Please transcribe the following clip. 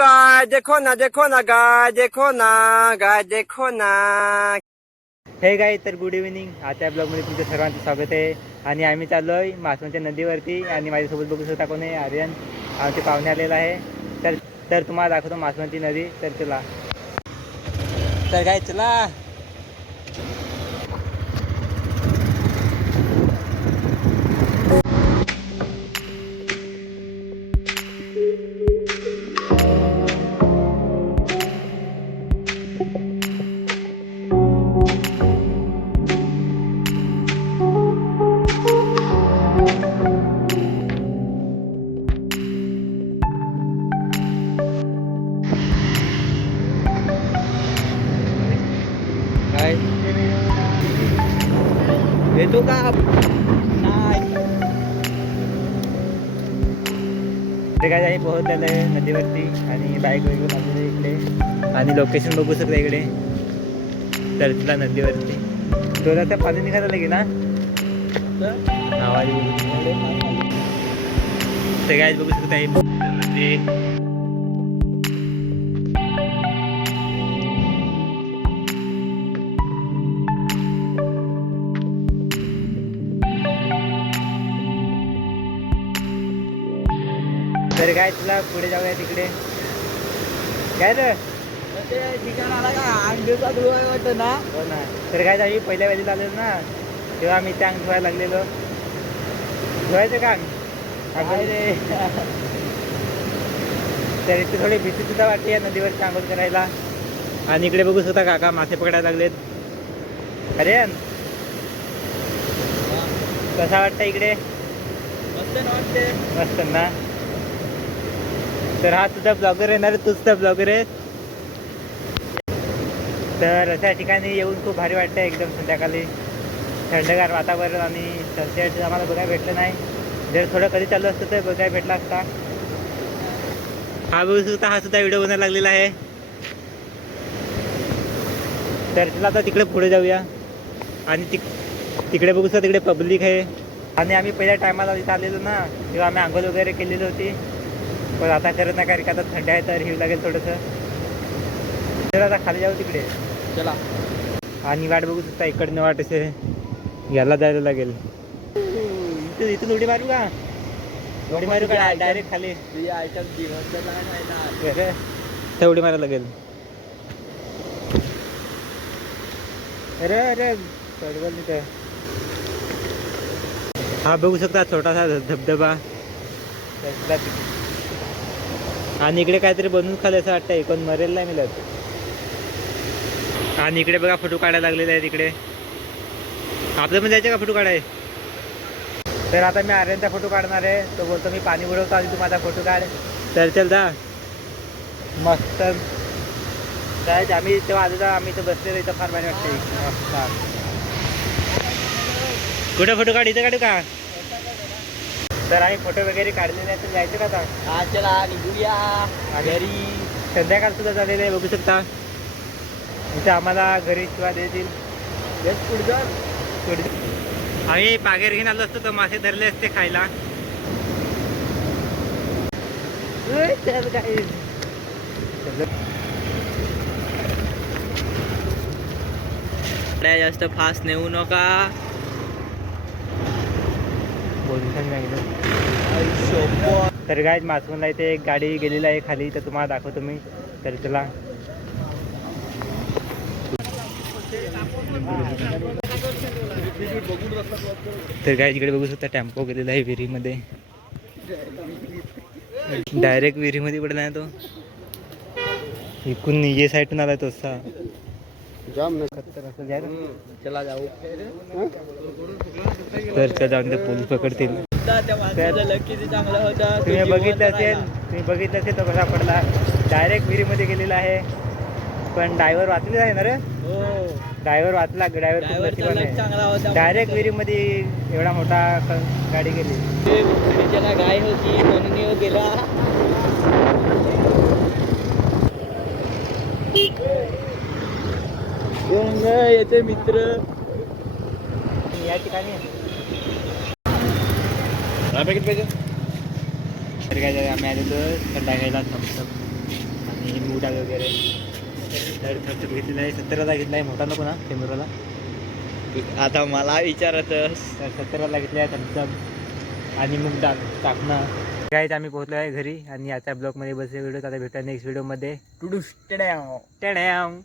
गाय देखो ना गाय देखो ना गाय देखो ना. हे गाय तर गुड इव्हिनिंग. आजच्या ब्लॉगमध्ये तुमचं सर्वांचं स्वागत आहे. आणि आम्ही चाललोय मासवणच्या नदीवरती आणि माझ्यासोबत बघू शकता कोण आहे, आर्यन आमचे पाहुणे आलेला आहे. तर तुम्हाला दाखवतो मासवणची नदी. तर चला तर गाय चला. काय येतो का नाही. काय आम्ही पोहोचलेलो आहे नदीवरती आणि बाईक वगैरे लागलेली इकडे आणि लोकेशन बघू शकता इकडे. तर तुला नदीवरती तुला त्या पाणी निघायला लागेल ना आवाज ते काय बघू शकता नदी. तर काय तुला पुढे जाऊया तिकडे काय रे ठिकाण आला का अंगेचा धुवाय वाटत ना. हो ना. तर काय आम्ही पहिल्या वेळी आलेलो ना तेव्हा आम्ही त्या अंग धुवायला लागलेलो. धुवायचं का अंग रे. तर इथे थोडी भीती सुद्धा वाटते या नदीवर आंघोळ करायला. आणि इकडे बघू शकता काका मासे पकडायला लागलेत. अरे कसा वाटतं इकडे. मस्त ना. तर हा तुझा ब्लॉगर येणार, तूच तर ब्लॉगर आहे. तर अशा ठिकाणी येऊन खूप भारी वाटतं एकदम. संध्याकाळी थंडगार वातावरण आणि सनसेट आम्हाला बघायला भेटलं नाही. जर थोडं कधी चालू असतं तर बघायला भेटला असता. हा बघू शकता हा सुद्धा व्हिडिओ बनायला लागलेला आहे. तर चला आता तिकडे पुढे जाऊया. आणि तिकडे बघू शकता तिकडे पब्लिक आहे. आणि आम्ही पहिल्या टायमाला इथं आलेलो ना तेव्हा आम्ही आंघोळ वगैरे केलेली होती. पण आता करत नाही कारण की आता थंड आहे तर हिव लागेल थोडंसं. तर आता खाली जाऊ तिकडे चला. आणि वाट बघू शकता इकडनं वाट असे याला जायला लागेल. इथून उडी मारू का. उडी मारू का डायरेक्ट खाली तर उडी मारायला लागेल. अरे अरे चढवल तिथं. हा बघू शकता छोटासा धबधबा. आणि इकडे काहीतरी बनवून खाल्लं असं वाटतंय. कोण मरेल नाही मिळत. आणि इकडे बघा फोटो काढायला लागलेले आहे तिकडे. आपलं पण जायचं का फोटो काढाय. तर आता मी आर्यनचा फोटो काढणार आहे. तो बोलतो मी पाणी बुडवतो आणि तू माझा फोटो काढ. तर चल जा मस्त. काय आम्ही तेव्हा आलो आम्ही तर बसलेलो इथं फार भारी वाटते मस्त. कुठं फोटो काढ इथं काढू का. तर आम्ही फोटो वगैरे काढलेले आहेत. तर जायचं का आता. चला निघूया घरी. संध्याकाळ सुद्धा झालेलं आहे बघू शकता. इथे आम्हाला घरी शिवा देतील. आम्ही पागेर घेऊन आलो असतो तर मासे धरले असते खायला. जास्त फास्ट नेऊ नका. तर काय मासवणला इथे एक गाडी गेलेली आहे खाली. तर तुम्हाला दाखवतो मी. तर चला. तर काय इकडे बघू शकता टेम्पो गेलेला आहे विहिरीमध्ये. डायरेक्ट विहिरीमध्ये पडला आहे तो. इकडून ये साईडून आला तसा. चला जाऊ. तर चला जाऊन ते पोलीस पकडतील. किती चांगला होता. तुम्ही बघितलं असेल तो कसा पडला. डायरेक्ट विहिरीमध्ये गेलेला आहे. पण ड्रायव्हर वाचले आहे ना रे. ड्रायव्हर वाचला. ड्रायव्हर डायरेक्ट विहिरीमध्ये एवढा मोठा गाडी गेली. त्याला गाय होती म्हणून गेला. येते मित्र या ठिकाणी. पाहिजे. तर काय आम्ही आलेलो थंडा घ्यायला थम्सअप. डाळ वगैरे. तर खर्च घेतलेला आहे 70ला घेतला आहे. मोठा नको ना कॅमेराला. आता मला विचारत तर 70ला घेतला आहे थम्सअप आणि मूग डाळ टाकणं. गाईज आम्ही पोहोचलो आहे घरी आणि आजच्या ब्लॉगमध्ये बसले व्हिडिओ. आता भेटूया नेक्स्ट व्हिडिओमध्ये. टुडू टेड्याव.